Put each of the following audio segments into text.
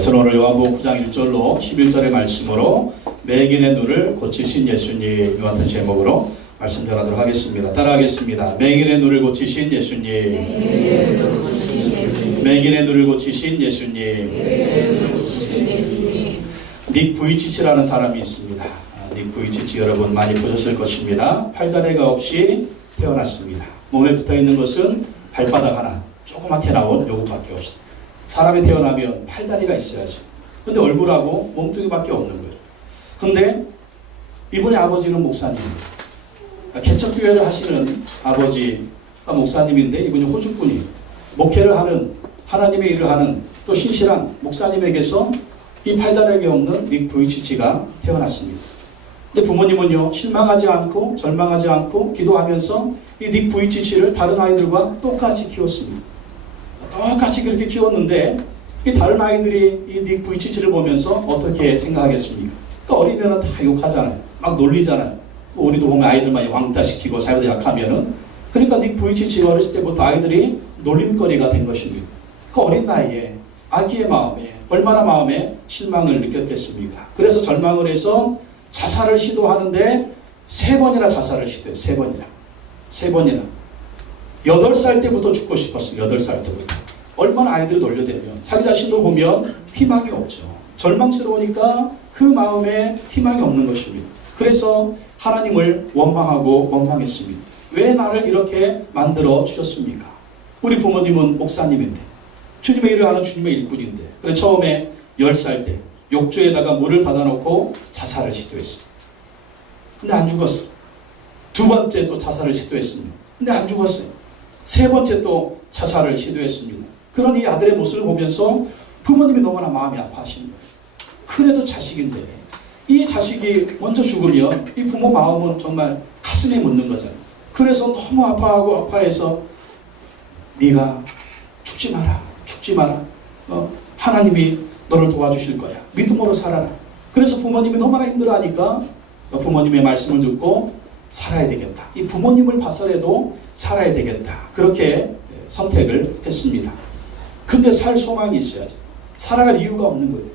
저는 오늘 요한복음 9장 1절로 11절의 말씀으로 맹인의 눈을 고치신 예수님 같은 제목으로 말씀 전하도록 하겠습니다. 따라하겠습니다. 맹인의 눈을 고치신 예수님. 맹인의 눈을 고치신 예수님. 닉 부이치치라는 사람이 있습니다. 닉 부이치치 여러분 많이 보셨을 것입니다. 팔다리가 없이 태어났습니다. 몸에 붙어있는 것은 발바닥 하나, 조그맣게 나온 요것밖에 없어요. 사람이 태어나면 팔다리가 있어야죠. 근데 얼굴하고 몸뚱이밖에 없는 거예요. 근데 이분의 아버지는 목사님입니다. 개척교회를 하시는 아버지가 목사님인데 이분이 호주분이에요. 목회를 하는, 하나님의 일을 하는 또 신실한 목사님에게서 이 팔다리가 없는 닉 부이치치가 태어났습니다. 근데 부모님은요, 실망하지 않고 절망하지 않고 기도하면서 이 닉 부이치치를 다른 아이들과 똑같이 키웠습니다. 똑같이 그렇게 키웠는데 이 다른 아이들이 이 닉 부이치치를 보면서 어떻게 생각하겠습니까? 그러니까 어리면 다 욕하잖아요. 막 놀리잖아요. 우리도 보면 아이들만 왕따시키고 자기도 약하면은. 그러니까 닉 부이치치가 어렸을 때부터 아이들이 놀림거리가 된 것입니다. 그 어린 나이에 아기의 마음에 얼마나 마음에 실망을 느꼈겠습니까? 그래서 절망을 해서 자살을 시도하는데 3번이나 자살을 시도해요. 3번이나. 8살 때부터 죽고 싶었어요. 8살 때부터. 얼마나 아이들이 놀려대면 자기 자신도 보면 희망이 없죠. 절망스러우니까 그 마음에 희망이 없는 것입니다. 그래서 하나님을 원망하고 원망했습니다. 왜 나를 이렇게 만들어 주셨습니까? 우리 부모님은 목사님인데 주님의 일을 하는 주님의 일꾼인데 그래서 처음에 10살 때 욕조에다가 물을 받아놓고 자살을 시도했습니다. 근데 안 죽었어요. 2번째 또 자살을 시도했습니다. 근데 안 죽었어요. 3번째 또 자살을 시도했습니다. 그런 이 아들의 모습을 보면서 부모님이 너무나 마음이 아파하시는 거예요. 그래도 자식인데 이 자식이 먼저 죽으면 이 부모 마음은 정말 가슴에 묻는 거잖아요. 그래서 너무 아파하고 아파해서 네가 죽지 마라. 하나님이 너를 도와주실 거야. 믿음으로 살아라. 그래서 부모님이 너무나 힘들어하니까 부모님의 말씀을 듣고 살아야 되겠다. 이 부모님을 봐서라도 살아야 되겠다. 그렇게 선택을 했습니다. 근데 살 소망이 있어야죠. 살아갈 이유가 없는 거예요.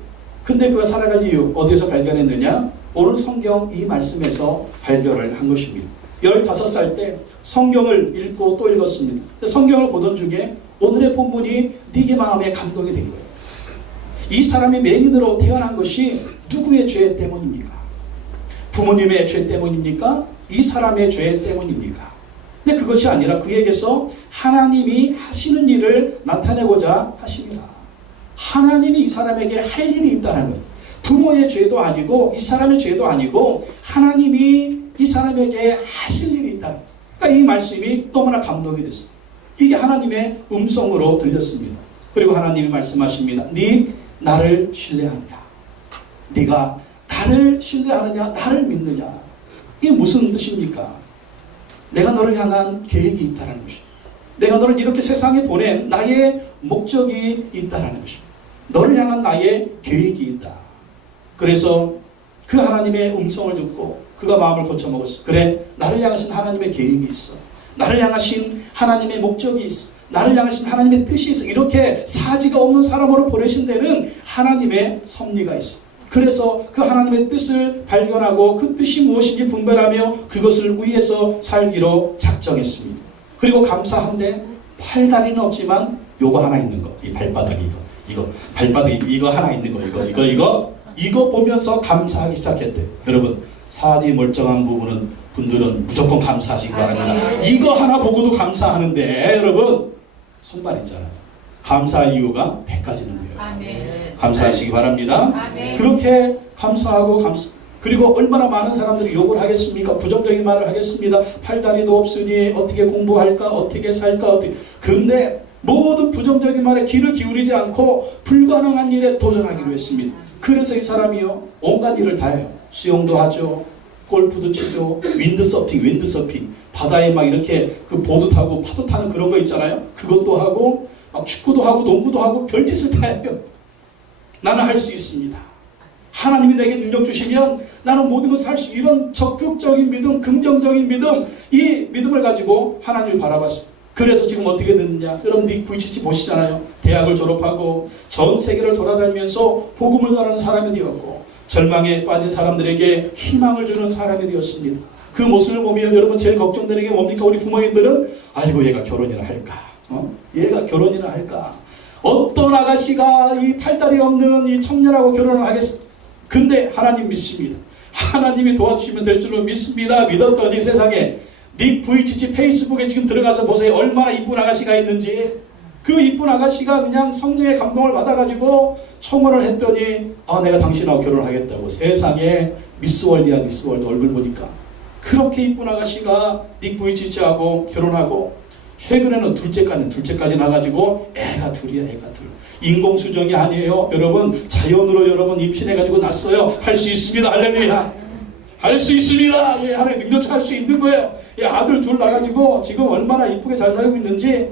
근데 그 살아갈 이유 어디서 발견했느냐? 오늘 성경 이 말씀에서 발견을 한 것입니다. 15살 때 성경을 읽고 또 읽었습니다. 성경을 보던 중에 오늘의 본문이 네게 마음에 감동이 된 거예요. 이 사람이 맹인으로 태어난 것이 누구의 죄 때문입니까? 부모님의 죄 때문입니까? 이 사람의 죄 때문입니까? 근데 그것이 아니라 그에게서 하나님이 하시는 일을 나타내고자 하십니다. 하나님이 이 사람에게 할 일이 있다는 것. 부모의 죄도 아니고 이 사람의 죄도 아니고 하나님이 이 사람에게 하실 일이 있다는 것. 그러니까 이 말씀이 너무나 감동이 됐어요. 이게 하나님의 음성으로 들렸습니다. 그리고 하나님이 말씀하십니다. 네 나를 신뢰하느냐? 네가 나를 신뢰하느냐? 나를 믿느냐? 이게 무슨 뜻입니까? 내가 너를 향한 계획이 있다는 것입니다. 내가 너를 이렇게 세상에 보낸 나의 목적이 있다는 것입니다. 너를 향한 나의 계획이 있다. 그래서 그 하나님의 음성을 듣고 그가 마음을 고쳐먹었어. 그래, 나를 향하신 하나님의 계획이 있어. 나를 향하신 하나님의 목적이 있어. 나를 향하신 하나님의 뜻이 있어. 이렇게 사지가 없는 사람으로 보내신 데는 하나님의 섭리가 있어. 그래서 그 하나님의 뜻을 발견하고 그 뜻이 무엇인지 분별하며 그것을 위해서 살기로 작정했습니다. 그리고 감사한데 팔다리는 없지만 요거 하나 있는 거. 이 발바닥이 이거 발바닥이 이거 하나 있는 거. 이거 보면서 감사하기 시작했대. 여러분 사지 멀쩡한 분들은 무조건 감사하시기 바랍니다. 이거 하나 보고도 감사하는데 여러분 손발 있잖아요. 감사할 이유가 100가지는 돼요. 아멘. 감사하시기 바랍니다. 아멘. 그렇게 감사하고 그리고 얼마나 많은 사람들이 욕을 하겠습니까? 부정적인 말을 하겠습니다. 팔다리도 없으니 어떻게 공부할까? 어떻게 살까? 근데 모든 부정적인 말에 귀를 기울이지 않고 불가능한 일에 도전하기로 했습니다. 그래서 이 사람이요 온갖 일을 다 해요. 수영도 하죠. 골프도 치죠. 윈드서핑. 바다에 막 이렇게 그 보드 타고 파도 타는 그런 거 있잖아요. 그것도 하고 막 축구도 하고 농구도 하고 별짓을 다 해요. 나는 할 수 있습니다. 하나님이 내게 능력 주시면 나는 모든 것을 할 수 이런 적극적인 믿음, 긍정적인 믿음, 이 믿음을 가지고 하나님을 바라봤습니다. 그래서 지금 어떻게 됐느냐? 여러분 닉 부이치치 보시잖아요. 대학을 졸업하고 전 세계를 돌아다니면서 복음을 전하는 사람이 되었고 절망에 빠진 사람들에게 희망을 주는 사람이 되었습니다. 그 모습을 보면 여러분 제일 걱정되는 게 뭡니까? 우리 부모님들은 아이고 얘가 결혼이나 할까? 얘가 결혼이나 할까? 어떤 아가씨가 이 팔다리 없는 이 청년하고 결혼을 하겠어? 근데 하나님 믿습니다. 하나님이 도와주시면 될 줄로 믿습니다. 믿었더니 세상에 닉 부이치치 페이스북에 지금 들어가서 보세요. 얼마나 이쁜 아가씨가 있는지. 그 이쁜 아가씨가 그냥 성령의 감동을 받아가지고 청혼을 했더니 내가 당신하고 결혼하겠다고. 세상에 미스월드야 미스월드. 얼굴 보니까 그렇게 이쁜 아가씨가 닉 부이치치하고 결혼하고 최근에는 둘째까지 나가지고 애가 둘이야. 애가 둘. 인공수정이 아니에요. 여러분 자연으로 여러분 임신해가지고 났어요. 할 수 있습니다. 할렐루야. 할 수 있습니다. 예, 하나님 능력자 할 수 있는 거예요. 예, 아들 둘 나가지고 지금 얼마나 이쁘게 잘 살고 있는지.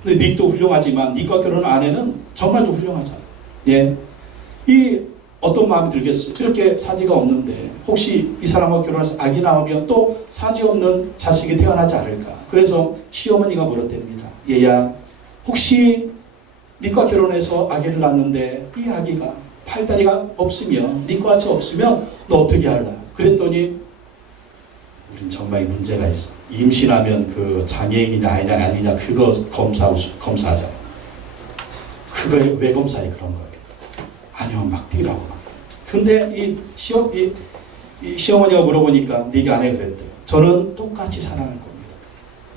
근데 닉도 훌륭하지만 닉과 결혼한 아내는 정말 좀 훌륭하잖아. 예, 이 어떤 마음이 들겠어요? 이렇게 사지가 없는데 혹시 이 사람과 결혼해서 아기 나오면 또 사지 없는 자식이 태어나지 않을까. 그래서 시어머니가 물었답니다. 얘야, 혹시 닉과 결혼해서 아기를 낳는데 이 아기가 팔다리가 없으면, 닉과 같이 없으면 너 어떻게 할라? 그랬더니 우린 정말 문제가 있어. 임신하면 그 장애인이냐 아니냐 그거 검사하자. 그거에 왜 검사해? 그런 거예요. 아니요, 막 뛰라고. 근데 이 시어머니가 물어보니까 네가 안 해 그랬대요. 저는 똑같이 사랑할 겁니다.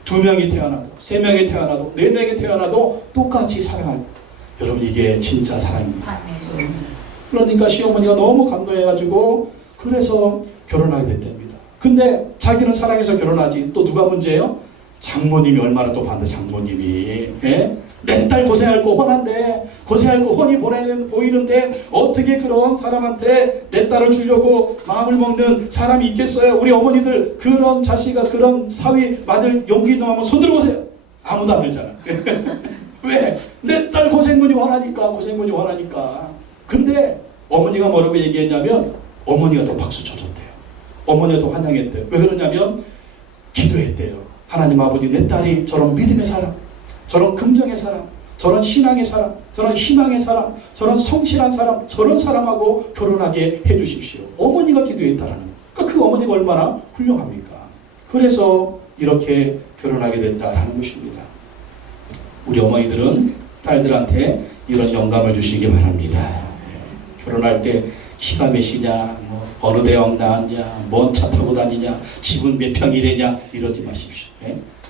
2명이 태어나도 3명이 태어나도 4명이 태어나도 똑같이 사랑할 겁니다. 여러분 이게 진짜 사랑입니다. 그러니까 시어머니가 너무 감동해가지고 그래서 결혼하게 됐답니다. 근데 자기는 사랑해서 결혼하지. 또 누가 문제예요? 장모님이 얼마나 또 반대. 장모님이 내 딸 고생할 거 훤한데 고생할 거 훤히 보이는데 어떻게 그런 사람한테 내 딸을 주려고 마음을 먹는 사람이 있겠어요? 우리 어머니들 그런 자식아 그런 사위 맞을 용기 있는 한번 손 들어보세요. 아무도 안 들잖아. 왜? 내 딸 고생문이 훤하니까. 근데 어머니가 뭐라고 얘기했냐면 어머니가 또 박수 쳐줬대요. 어머니가 또 환장했대요. 왜 그러냐면 기도했대요. 하나님 아버지, 내 딸이 저런 믿음의 사람, 저런 긍정의 사람, 저런 신앙의 사람, 저런 희망의 사람, 저런 성실한 사람, 저런 사람하고 결혼하게 해주십시오. 어머니가 기도했다라는 거예요. 그러니까 그 어머니가 얼마나 훌륭합니까? 그래서 이렇게 결혼하게 됐다라는 것입니다. 우리 어머니들은 딸들한테 이런 영감을 주시기 바랍니다. 결혼할 때 키가 몇이냐, 어느 대학 나왔냐, 뭔 차 타고 다니냐, 집은 몇 평이래냐 이러지 마십시오.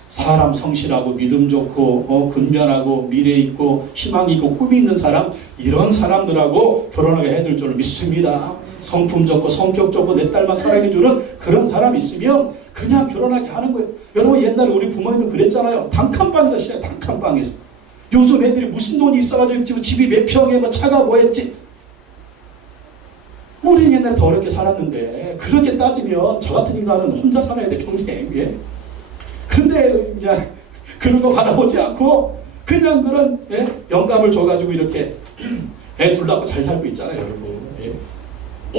사람 성실하고 믿음 좋고 근면하고 미래 있고 희망 있고 꿈이 있는 사람, 이런 사람들하고 결혼하게 해줄 줄 믿습니다. 성품 좋고 성격 좋고 내 딸만 사랑해주는 그런 사람 있으면 그냥 결혼하게 하는 거예요. 여러분 옛날에 우리 부모님도 그랬잖아요. 단칸방에서 시작. 단칸방에서. 요즘 애들이 무슨 돈이 있어가지고 집이 몇 평에 뭐 차가 뭐였지. 우리는 옛날에 더 어렵게 살았는데 그렇게 따지면 저 같은 인간은 혼자 살아야 돼 평생. 예? 근데 그냥 그런 거 바라보지 않고 그냥 그런 영감을 줘가지고 이렇게 애 둘 낳고 잘 살고 있잖아요, 여러분. 예?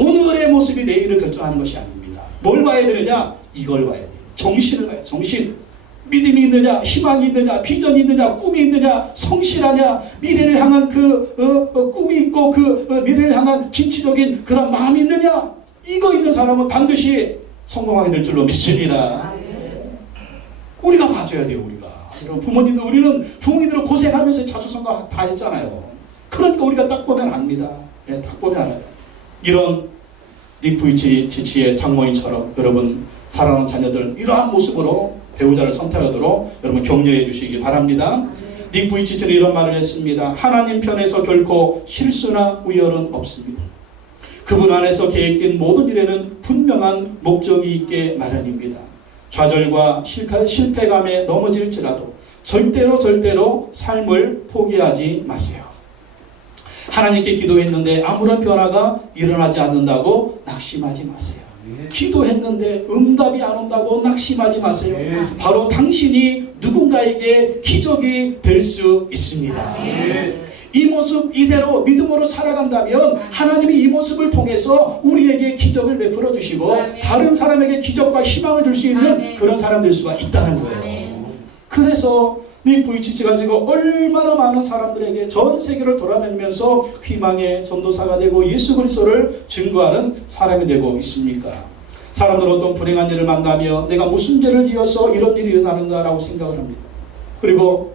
오늘의 모습이 내일을 결정하는 것이 아닙니다. 뭘 봐야 되느냐? 이걸 봐야 돼요. 정신을 봐요. 정신. 믿음이 있느냐, 희망이 있느냐, 비전이 있느냐, 꿈이 있느냐, 성실하냐, 미래를 향한 꿈이 있고 미래를 향한 진취적인 그런 마음이 있느냐, 이거 있는 사람은 반드시 성공하게 될 줄로 믿습니다. 우리가 봐줘야 돼요. 우리가. 여러분 부모님들, 우리는 부모님들은 고생하면서 자수성가 다 했잖아요. 그러니까 우리가 딱 보면 압니다. 딱 보면 알아요. 이런 닉 부이치치의 장모인처럼 여러분 사랑하는 자녀들 이러한 모습으로 배우자를 선택하도록 여러분 격려해 주시기 바랍니다. 닉 부이치치는 이런 말을 했습니다. 하나님 편에서 결코 실수나 우열은 없습니다. 그분 안에서 계획된 모든 일에는 분명한 목적이 있게 마련입니다. 좌절과 실패감에 넘어질지라도 절대로 삶을 포기하지 마세요. 하나님께 기도했는데 아무런 변화가 일어나지 않는다고 낙심하지 마세요. 기도했는데 응답이 안 온다고 낙심하지 마세요. 바로 당신이 누군가에게 기적이 될 수 있습니다. 이 모습 이대로 믿음으로 살아간다면 하나님이 이 모습을 통해서 우리에게 기적을 베풀어 주시고 다른 사람에게 기적과 희망을 줄 수 있는 그런 사람 될 수가 있다는 거예요. 그래서 닉 부이치치 가지고 얼마나 많은 사람들에게 전 세계를 돌아다니면서 희망의 전도사가 되고 예수 그리스도를 증거하는 사람이 되고 있습니까? 사람들은 어떤 불행한 일을 만나며 내가 무슨 죄를 지어서 이런 일이 일어나는가라고 생각을 합니다. 그리고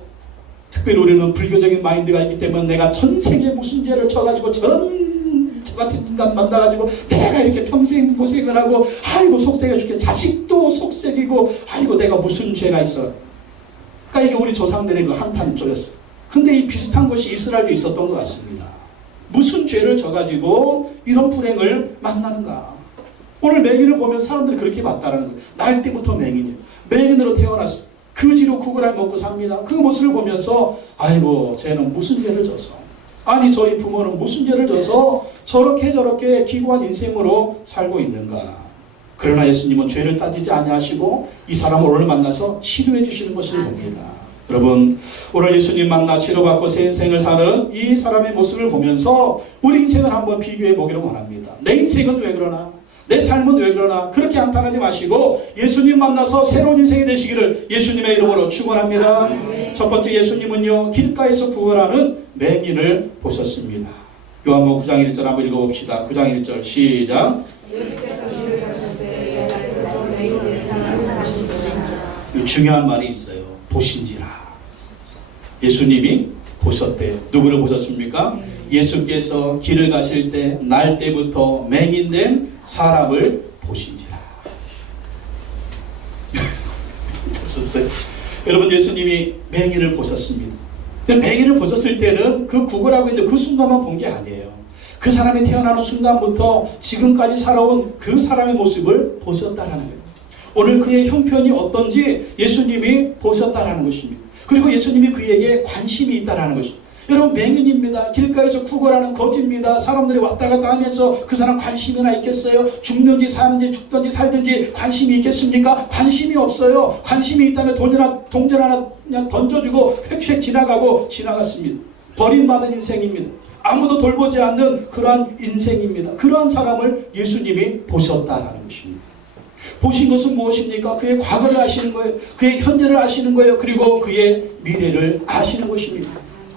특별히 우리는 불교적인 마인드가 있기 때문에 내가 전생에 무슨 죄를 쳐가지고 저 같은 인간 만나가지고 내가 이렇게 평생 고생을 하고 아이고 속색여 죽게 자식도 속색이고 아이고 내가 무슨 죄가 있어. 그러니까 이게 우리 조상들의 그 한탄 쪼였어요. 근데 이 비슷한 것이 이스라엘도 있었던 것 같습니다. 무슨 죄를 져가지고 이런 불행을 만나는가. 오늘 맹인을 보면 사람들이 그렇게 봤다는 거예요. 날 때부터 맹인이에요. 맹인으로 태어났어. 그지로 구걸하며 먹고 삽니다. 그 모습을 보면서 아이고 쟤는 무슨 죄를 져서 아니 저희 부모는 무슨 죄를 져서 저렇게 기구한 인생으로 살고 있는가. 그러나 예수님은 죄를 따지지 아니하시고 이 사람을 오늘 만나서 치료해 주시는 것을 봅니다. 여러분 오늘 예수님 만나 치료받고 새 인생을 사는 이 사람의 모습을 보면서 우리 인생을 한번 비교해 보기를 원합니다. 내 인생은 왜 그러나? 내 삶은 왜 그러나? 그렇게 한탄하지 마시고 예수님 만나서 새로운 인생이 되시기를 예수님의 이름으로 축원합니다. 첫 번째 예수님은요 길가에서 구걸하는 맹인을 보셨습니다. 요한복음 9장 1절 한번 읽어봅시다. 9장 1절 시작. 중요한 말이 있어요. 보신지라. 예수님이 보셨대요. 누구를 보셨습니까? 예수께서 길을 가실 때 날 때부터 맹인된 사람을 보신지라. 보셨어요? 여러분 예수님이 맹인을 보셨습니다. 맹인을 보셨을 때는 그 구걸하고 있는 그 순간만 본 게 아니에요. 그 사람이 태어나는 순간부터 지금까지 살아온 그 사람의 모습을 보셨다라는 거예요. 오늘 그의 형편이 어떤지 예수님이 보셨다라는 것입니다. 그리고 예수님이 그에게 관심이 있다라는 것입니다. 여러분 맹인입니다. 길가에서 구걸하는 거지입니다. 사람들이 왔다 갔다 하면서 그 사람 관심이나 있겠어요? 죽는지 사는지 죽든지 살든지 관심이 있겠습니까? 관심이 없어요. 관심이 있다면 동전 하나 그냥 던져주고 휙휙 지나갔습니다. 버림받은 인생입니다. 아무도 돌보지 않는 그러한 인생입니다. 그러한 사람을 예수님이 보셨다라는 것입니다. 보신 것은 무엇입니까? 그의 과거를 아시는 거예요. 그의 현재를 아시는 거예요. 그리고 그의 미래를 아시는 것입니다.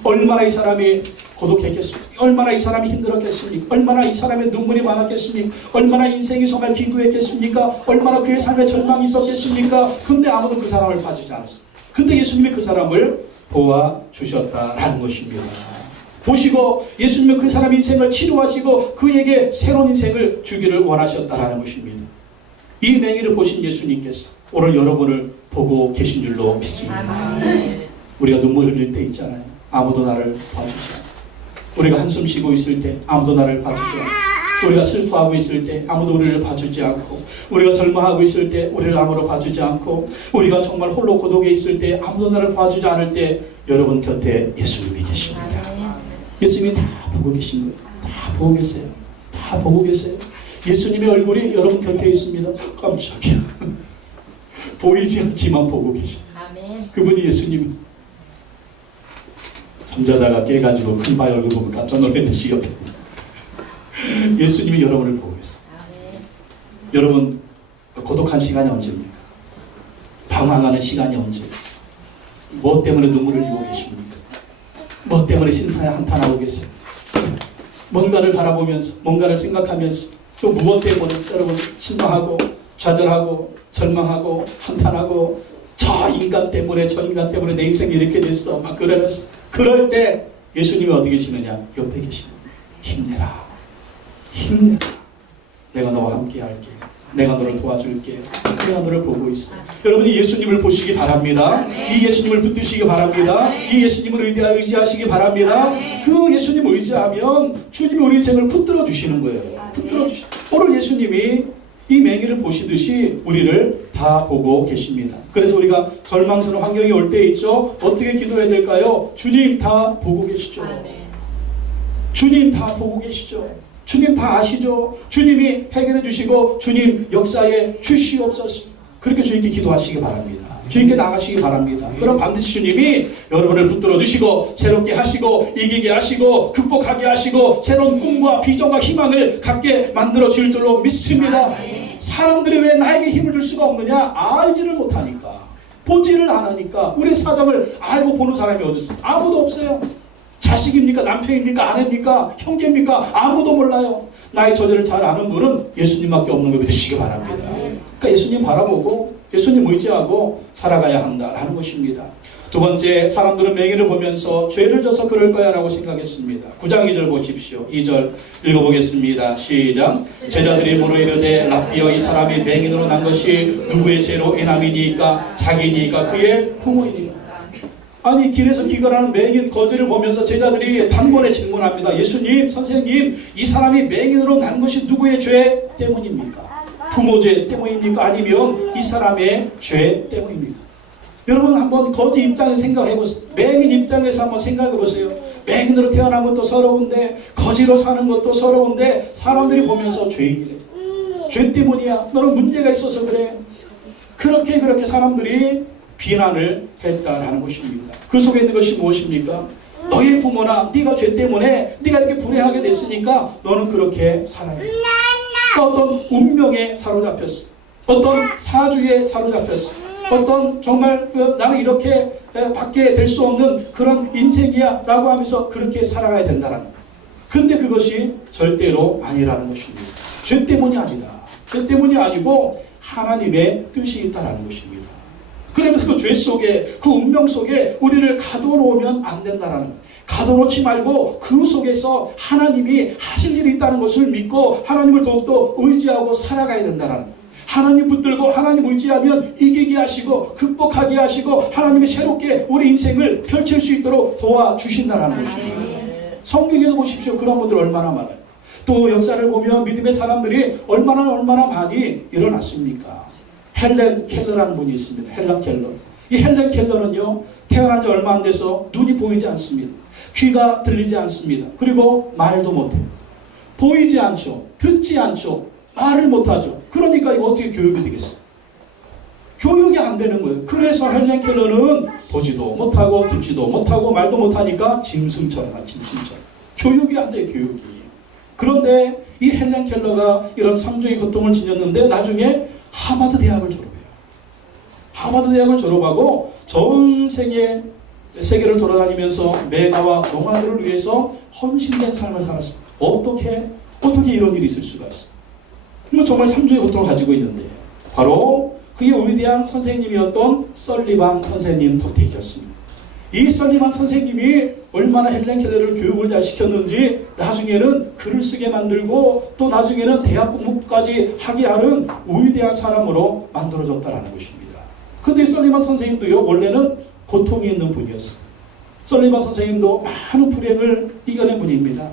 얼마나 이 사람이 고독했겠습니까? 얼마나 이 사람이 힘들었겠습니까? 얼마나 이 사람의 눈물이 많았겠습니까? 얼마나 인생이 정말 기구했겠습니까? 얼마나 그의 삶에 절망이 있었겠습니까? 근데 아무도 그 사람을 봐주지 않았어요. 근데 예수님이 그 사람을 보아주셨다라는 것입니다. 보시고 예수님은 그 사람의 인생을 치료하시고 그에게 새로운 인생을 주기를 원하셨다라는 것입니다. 이 맹인을 보신 예수님께서 오늘 여러분을 보고 계신 줄로 믿습니다. 우리가 눈물 흘릴 때 있잖아요. 아무도 나를 봐주지 않고, 우리가 한숨 쉬고 있을 때 아무도 나를 봐주지 않고, 우리가 슬퍼하고 있을 때 아무도 우리를 봐주지 않고, 우리가 절망하고 있을 때 우리를 아무도 봐주지 않고, 우리가 정말 홀로 고독에 있을 때 아무도 나를 봐주지 않을 때 여러분 곁에 예수님이 계십니다. 예수님이 다 보고 계신 거예요. 다 보고 계세요. 다 보고 계세요. 예수님의 얼굴이 여러분 곁에 있습니다. 깜짝이야. 보이지 않지만 보고 계신 그분이 예수님. 잠자다가 깨가지고 큰 바위 얼굴 보면 깜짝 놀라듯이 옆에 예수님이 여러분을 보고 계세요. 여러분 고독한 시간이 언제입니까? 방황하는 시간이 언제입니까? 뭐 때문에 눈물을 흘리고 계십니까? 뭐 때문에 신사에 한탄하고 계세요? 뭔가를 바라보면서, 뭔가를 생각하면서, 또 무엇 때문에 여러분 실망하고 좌절하고 절망하고 한탄하고 저 인간 때문에 내 인생이 이렇게 됐어 막 그러면서, 그럴 때 예수님이 어디 계시느냐? 옆에 계십니다. 힘내라. 내가 너와 함께 할게. 내가 너를 도와줄게. 내가 너를 보고 있어. 여러분이 예수님을 보시기 바랍니다. 이 예수님을 붙드시기 바랍니다. 이 예수님을 의지하시기 바랍니다. 그 예수님을 의지하면 주님이 우리 인생을 붙들어 주시는 거예요. 오늘 예수님이 이 맹인을 보시듯이 우리를 다 보고 계십니다. 그래서 우리가 절망스러운 환경이 올 때 있죠. 어떻게 기도해야 될까요? 주님 다 보고 계시죠. 주님 다 보고 계시죠. 주님 다 아시죠. 주님이 해결해 주시고 주님 역사에 주시옵소서. 그렇게 주님께 기도하시기 바랍니다. 주님께 나가시기 바랍니다. 그럼 반드시 주님이 여러분을 붙들어 주시고 새롭게 하시고 이기게 하시고 극복하게 하시고 새로운 꿈과 비전과 희망을 갖게 만들어 줄 줄로 믿습니다. 사람들이 왜 나에게 힘을 줄 수가 없느냐? 알지를 못하니까. 보지를 않으니까 우리 사정을 알고 보는 사람이 어디 있어요? 아무도 없어요. 자식입니까? 남편입니까? 아내입니까? 형제입니까? 아무도 몰라요. 나의 저절을 잘 아는 분은 예수님밖에 없는 걸 믿으시기 바랍니다. 그러니까 예수님 바라보고 예수님 의지하고 살아가야 한다라는 것입니다. 두 번째, 사람들은 맹인을 보면서 죄를 져서 그럴 거야 라고 생각했습니다. 9장 2절 보십시오. 2절 읽어보겠습니다. 시작. 제자들이 물어 이르되 랍비여, 이 사람이 맹인으로 난 것이 누구의 죄로 인함이니까? 자기니까? 그의 부모이니까? 아니, 길에서 기거하는 맹인 거지를 보면서 제자들이 단번에 질문합니다. 예수님, 선생님, 이 사람이 맹인으로 난 것이 누구의 죄 때문입니까? 부모 죄 때문입니까? 아니면 이 사람의 죄 때문입니까? 여러분 한번 거지 입장에서 생각해보세요. 맹인 입장에서 한번 생각해보세요. 맹인으로 태어난 것도 서러운데, 거지로 사는 것도 서러운데, 사람들이 보면서 죄인이래. 죄 때문이야. 너는 문제가 있어서 그래. 그렇게 사람들이 비난을 했다라는 것입니다. 그 속에 있는 것이 무엇입니까? 너의 부모나 네가 죄 때문에 네가 이렇게 불행하게 됐으니까 너는 그렇게 살아야 돼. 어떤 운명에 사로잡혔어. 어떤 사주에 사로잡혔어. 어떤 정말 나는 이렇게 밖에 될 수 없는 그런 인생이야 라고 하면서 그렇게 살아가야 된다는 거예요. 근데 그것이 절대로 아니라는 것입니다. 죄 때문이 아니다. 죄 때문이 아니고 하나님의 뜻이 있다는 것입니다. 그러면서 그 죄 속에, 그 운명 속에 우리를 가둬놓으면 안 된다는 거예요. 가둬놓지 말고 그 속에서 하나님이 하실 일이 있다는 것을 믿고 하나님을 더욱더 의지하고 살아가야 된다는 거예요. 하나님 붙들고 하나님 의지하면 이기게 하시고 극복하게 하시고 하나님이 새롭게 우리 인생을 펼칠 수 있도록 도와주신다는 것입니다. 성경에도 보십시오. 그런 분들 얼마나 많아요. 또 역사를 보면 믿음의 사람들이 얼마나 많이 일어났습니까? 헬렌 켈러라는 분이 있습니다. 헬렌 켈러. 이 헬렌 켈러는요, 태어난 지 얼마 안 돼서 눈이 보이지 않습니다. 귀가 들리지 않습니다. 그리고 말도 못해요. 보이지 않죠. 듣지 않죠. 말을 못하죠. 그러니까 이거 어떻게 교육이 되겠어요? 교육이 안 되는 거예요. 그래서 헬렌 켈러는 보지도 못하고 듣지도 못하고 말도 못하니까 짐승처럼. 교육이 안 돼요. 교육이. 그런데 이 헬렌 켈러가 이런 삼중의 고통을 지녔는데 나중에 하버드 대학을 졸업해요. 하버드 대학을 졸업하고 전 세계를 돌아다니면서 매가와 동화들을 위해서 헌신된 삶을 살았습니다. 어떻게 이런 일이 있을 수가 있어요? 정말 삼중의 고통을 가지고 있는데 바로 그게 위대한 선생님이었던 설리반 선생님 덕택이었습니다. 이 설리반 선생님이 얼마나 헬렌 켈러를 교육을 잘 시켰는지 나중에는 글을 쓰게 만들고 또 나중에는 대학 공부까지 하게 하는 위대한 사람으로 만들어졌다는 것입니다. 그런데 설리반 선생님도요, 원래는 고통이 있는 분이었어요. 설리반 선생님도 많은 불행을 이겨낸 분입니다.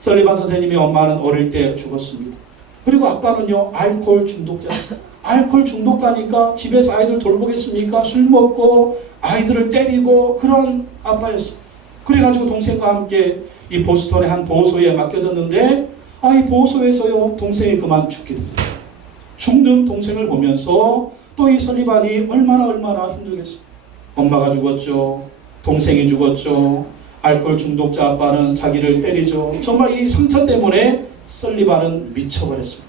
설리반 선생님의 엄마는 어릴 때 죽었습니다. 그리고 아빠는요, 알코올 중독자였어요. 알코올 중독자니까 집에서 아이들 돌보겠습니까? 술 먹고 아이들을 때리고 그런 아빠였어요. 그래가지고 동생과 함께 이 보스턴의 한 보호소에 맡겨졌는데 이 보호소에서요, 동생이 그만 죽게 됩니다. 죽는 동생을 보면서 또 이 설리반이 얼마나 힘들겠어요. 엄마가 죽었죠. 동생이 죽었죠. 알코올 중독자 아빠는 자기를 때리죠. 정말 이 상처 때문에 설리반은 미쳐버렸습니다.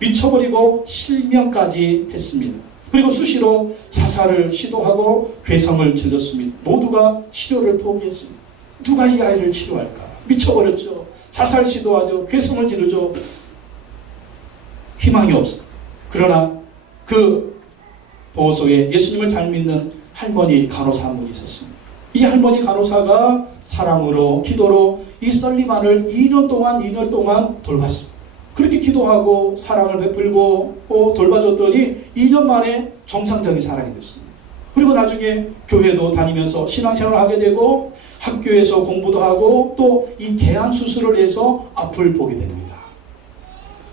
미쳐버리고 실명까지 했습니다. 그리고 수시로 자살을 시도하고 괴성을 질렀습니다. 모두가 치료를 포기했습니다. 누가 이 아이를 치료할까? 미쳐버렸죠. 자살 시도하죠. 괴성을 지르죠. 희망이 없어. 그러나 그 보호소에 예수님을 잘 믿는 할머니 간호사 한 분이 있었습니다. 이 할머니 간호사가 사랑으로 기도로 이 설리반을 2년 동안 돌봤습니다. 그렇게 기도하고 사랑을 베풀고 돌봐줬더니 2년 만에 정상적인 사랑이 됐습니다. 그리고 나중에 교회도 다니면서 신앙생활을 하게 되고 학교에서 공부도 하고 또 이 개안 수술을 해서 앞을 보게 됩니다.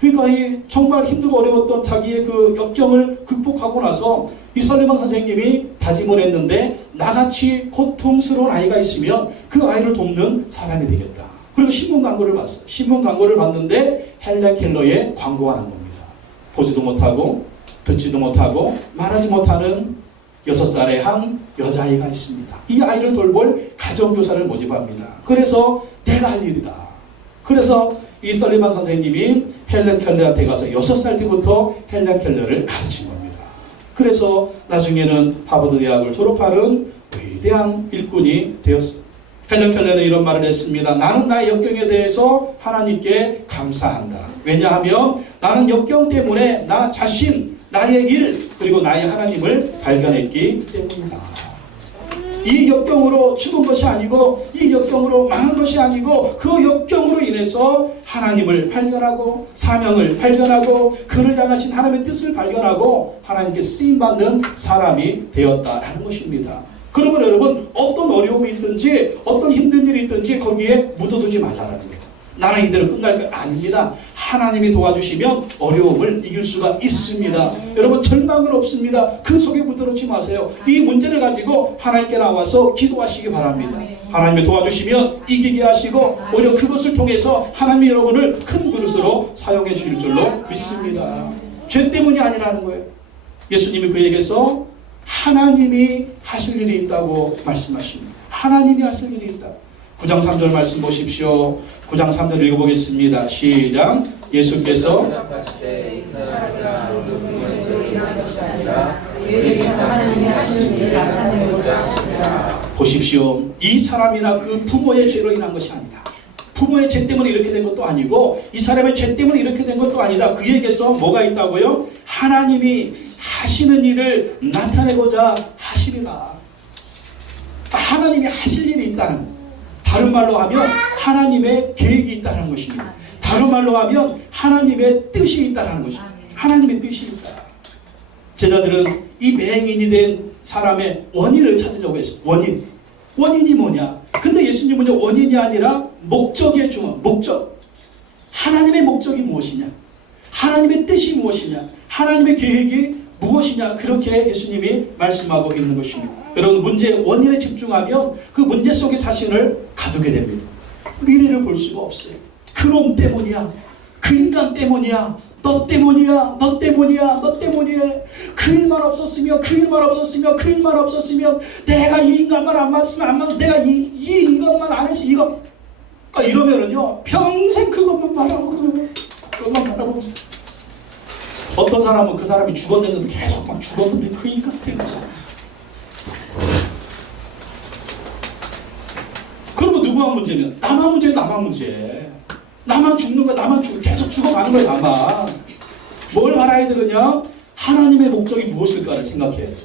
그러니까 이 정말 힘들고 어려웠던 자기의 그 역경을 극복하고 나서 이 설리반 선생님이 다짐을 했는데 나같이 고통스러운 아이가 있으면 그 아이를 돕는 사람이 되겠다. 그리고 신문 광고를 봤어요. 신문 광고를 봤는데 헬렌 켈러의 광고가 난 겁니다. 보지도 못하고 듣지도 못하고 말하지 못하는 6살의 한 여자아이가 있습니다. 이 아이를 돌볼 가정교사를 모집합니다. 그래서 내가 할 일이다. 그래서 이 설리반 선생님이 헬렌 켈러한테 가서 6살 때부터 헬렌 켈러를 가르친 겁니다. 그래서 나중에는 하버드 대학을 졸업하는 위대한 일꾼이 되었습니다. 헬런 켈러는 이런 말을 했습니다. 나는 나의 역경에 대해서 하나님께 감사한다. 왜냐하면 나는 역경 때문에 나 자신, 나의 일, 그리고 나의 하나님을 발견했기 때문이다. 이 역경으로 죽은 것이 아니고, 이 역경으로 망한 것이 아니고, 그 역경으로 인해서 하나님을 발견하고, 사명을 발견하고, 그를 향하신 하나님의 뜻을 발견하고, 하나님께 쓰임받는 사람이 되었다라는 것입니다. 그러면 여러분, 어떤 어려움이 있든지 어떤 힘든 일이 있든지 거기에 묻어두지 말라는 거예요. 나는 이대로 끝날 거 아닙니다. 하나님이 도와주시면 어려움을 이길 수가 있습니다. 여러분, 절망은 없습니다. 그 속에 묻어놓지 마세요. 이 문제를 가지고 하나님께 나와서 기도하시기 바랍니다. 하나님이 도와주시면 이기게 하시고, 오히려 그것을 통해서 하나님이 여러분을 큰 그릇으로 사용해 주실 줄로 믿습니다. 죄 때문이 아니라는 거예요. 예수님이 그에게서 하나님이 하실 일이 있다고 말씀하십니다. 하나님이 하실 일이 있다. 9장 3절 말씀 보십시오. 9장 3절 읽어보겠습니다. 시작. 예수께서 보십시오. 이 사람이나 그 부모의 죄로 인한 것이 아니다. 부모의 죄 때문에 이렇게 된 것도 아니고, 이 사람의 죄 때문에 이렇게 된 것도 아니다. 그에게서 뭐가 있다고요? 하나님이 하시는 일을 나타내고자 하시리라. 하나님이 하실 일이 있다는 것. 다른 말로 하면 하나님의 계획이 있다는 것입니다. 다른 말로 하면 하나님의 뜻이 있다는 것입니다. 하나님의 뜻이 있다. 제자들은 이 맹인이 된 사람의 원인을 찾으려고 했어요. 원인이 뭐냐? 근데 예수님은 원인이 아니라 목적에 중요한 목적. 하나님의 목적이 무엇이냐? 하나님의 뜻이 무엇이냐? 하나님의 계획이 무엇이냐? 그렇게 예수님이 말씀하고 있는 것입니다. 여러분, 문제의 원인에 집중하면 그 문제 속에 자신을 가두게 됩니다. 미래를 볼 수가 없어요. 그놈 때문이야. 그 인간 때문이야. 너 때문이야. 너 때문이야. 너 때문이야. 그 일만 없었으면, 그 일만 없었으면, 그 일만 없었으면, 내가 이 인간만 안 맞으면 안 맞, 내가 이것만 안 해서 이거. 그러니까 이러면은요, 평생 그것만 바라보고, 그것만 바라보고. 어떤 사람은 그 사람이 죽었는데도 계속 막 죽었는데 그 인간 때문에. 그러면 누구만 문제면? 나만 문제, 나만 문제. 나만 죽는 거야, 나만 죽어. 계속 죽어가는 거야, 나만. 뭘 알아야 되느냐? 하나님의 목적이 무엇일까를 생각해야 돼요.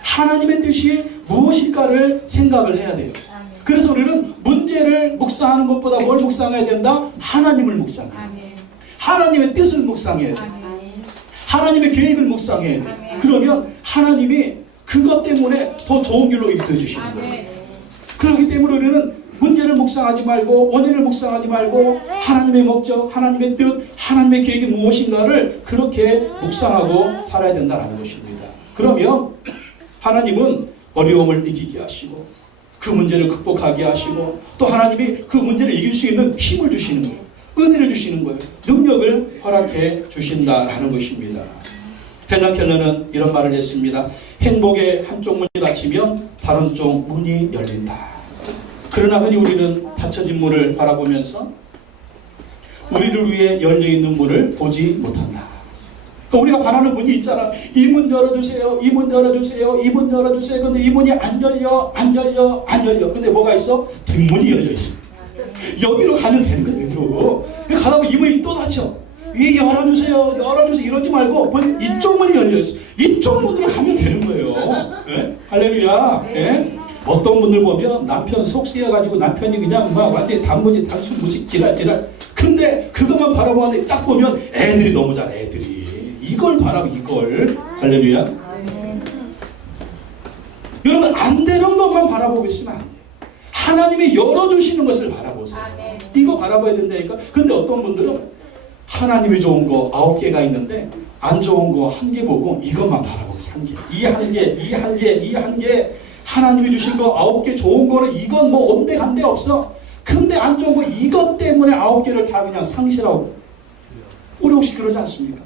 하나님의 뜻이 무엇일까를 생각을 해야 돼요. 그래서 우리는 문제를 묵상하는 것보다 뭘 묵상해야 된다? 하나님을 묵상해야 돼요. 하나님의 뜻을 묵상해야 돼요. 하나님의 계획을 묵상해야 돼요. 그러면 하나님이 그것 때문에 더 좋은 길로 인도해 주시는 거예요. 그렇기 때문에 우리는 문제를 묵상하지 말고, 원인을 묵상하지 말고, 하나님의 목적, 하나님의 뜻, 하나님의 계획이 무엇인가를 그렇게 묵상하고 살아야 된다는 것입니다. 그러면 하나님은 어려움을 이기게 하시고, 그 문제를 극복하게 하시고, 또 하나님이 그 문제를 이길 수 있는 힘을 주시는 거예요. 은혜를 주시는 거예요. 능력을 허락해 주신다라는 것입니다. 헬런 켈러는 이런 말을 했습니다. 행복의 한쪽 문이 닫히면 다른 쪽 문이 열린다. 그러나 흔히 우리는 닫혀진 문을 바라보면서 우리를 위해 열려있는 문을 보지 못한다. 그러니까 우리가 바라는 문이 있잖아. 이 문 열어주세요. 이 문 열어주세요. 이 문 열어주세요. 근데 이 문이 안 열려. 근데 뭐가 있어? 뒷문이 열려있어. 여기로 가면 되는 거예요. 여기로. 가다 보면 이 문이 또 닫혀. 이 열어주세요. 이러지 말고 이쪽 문이 열려있어. 이쪽 문으로 가면 되는 거예요. 네? 할렐루야. 네? 어떤 분들 보면 남편 속 쓰여가지고 남편이 그냥 막 완전히 단순 무식 지랄. 근데 그것만 바라보는데 딱 보면 애들이 너무 잘해. 애들이. 이걸 바라고 이걸. 할렐루야. 여러분, 안 되는 것만 바라보고 있으면 안 돼요. 하나님이 열어주시는 것을 바라보세요. 이거 바라봐야 된다니까. 근데 어떤 분들은 하나님이 좋은 거 9개가 있는데 안 좋은 거 1개 보고 이것만 바라보고 있어요. 1개. 이 한 개. 하나님이 주신 거 9개 좋은 거는 이건 뭐 온데간데 없어. 근데 안 좋은 거 이것 때문에 9개를 다 그냥 상실하고. 우리 혹시 그러지 않습니까?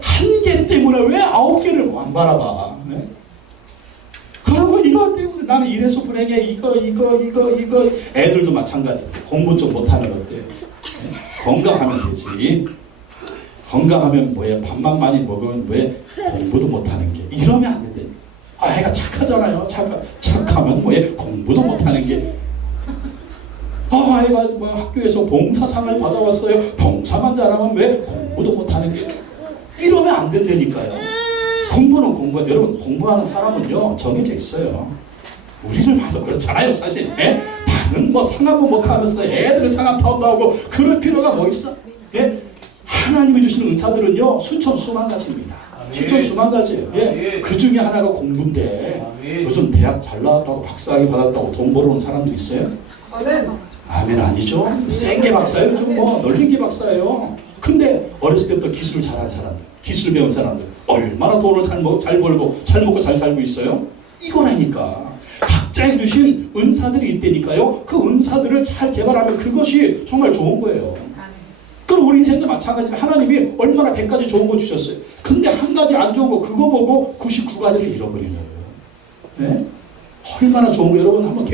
1개 때문에 왜 9개를 안 바라봐? 네? 그리고 이거 때문에 나는 이래서 불행해. 이거. 애들도 마찬가지. 공부 좀 못하는 것들. 네? 건강하면 되지. 건강하면 뭐해? 밥만 많이 먹으면 왜 공부도 못하는 게? 이러면 안 된다니까. 아, 애가 착하잖아요. 착하면 뭐해? 공부도 못하는 게. 아, 애가 뭐 학교에서 봉사상을 받아왔어요. 봉사만 잘하면 왜 공부도 못하는 게? 이러면 안 된다니까요. 공부는 공부. 여러분, 공부하는 사람은요 정해져 있어요. 우리를 봐도 그렇잖아요, 사실. 예? 다른 뭐 상암도 못하면서 애들이 상암 타온다고 그럴 필요가 뭐 있어? 예? 하나님이 주시는 은사들은요 수천 수만 가지입니다. 수천 수만 가지예요. 예? 그 중에 하나가 공부인데 요즘 대학 잘 나왔다고 박사학위 받았다고 돈 벌어온 사람들 있어요? 아멘 아니죠? 센 게 박사예요. 요즘 뭐 널린 게 박사예요. 근데 어렸을 때부터 기술을 잘하는 사람들, 기술 배운 사람들 얼마나 돈을 잘 벌고 잘 먹고 잘 살고 있어요? 이거라니까. 각자에 주신 은사들이 있다니까요. 그 은사들을 잘 개발하면 그것이 정말 좋은 거예요. 그럼 우리 인생도 마찬가지로 하나님이 얼마나 100가지 좋은 거 주셨어요. 근데 한 가지 안 좋은 거 그거 보고 99가지를 잃어버리는 거예요. 네? 얼마나 좋은 거 여러분 한번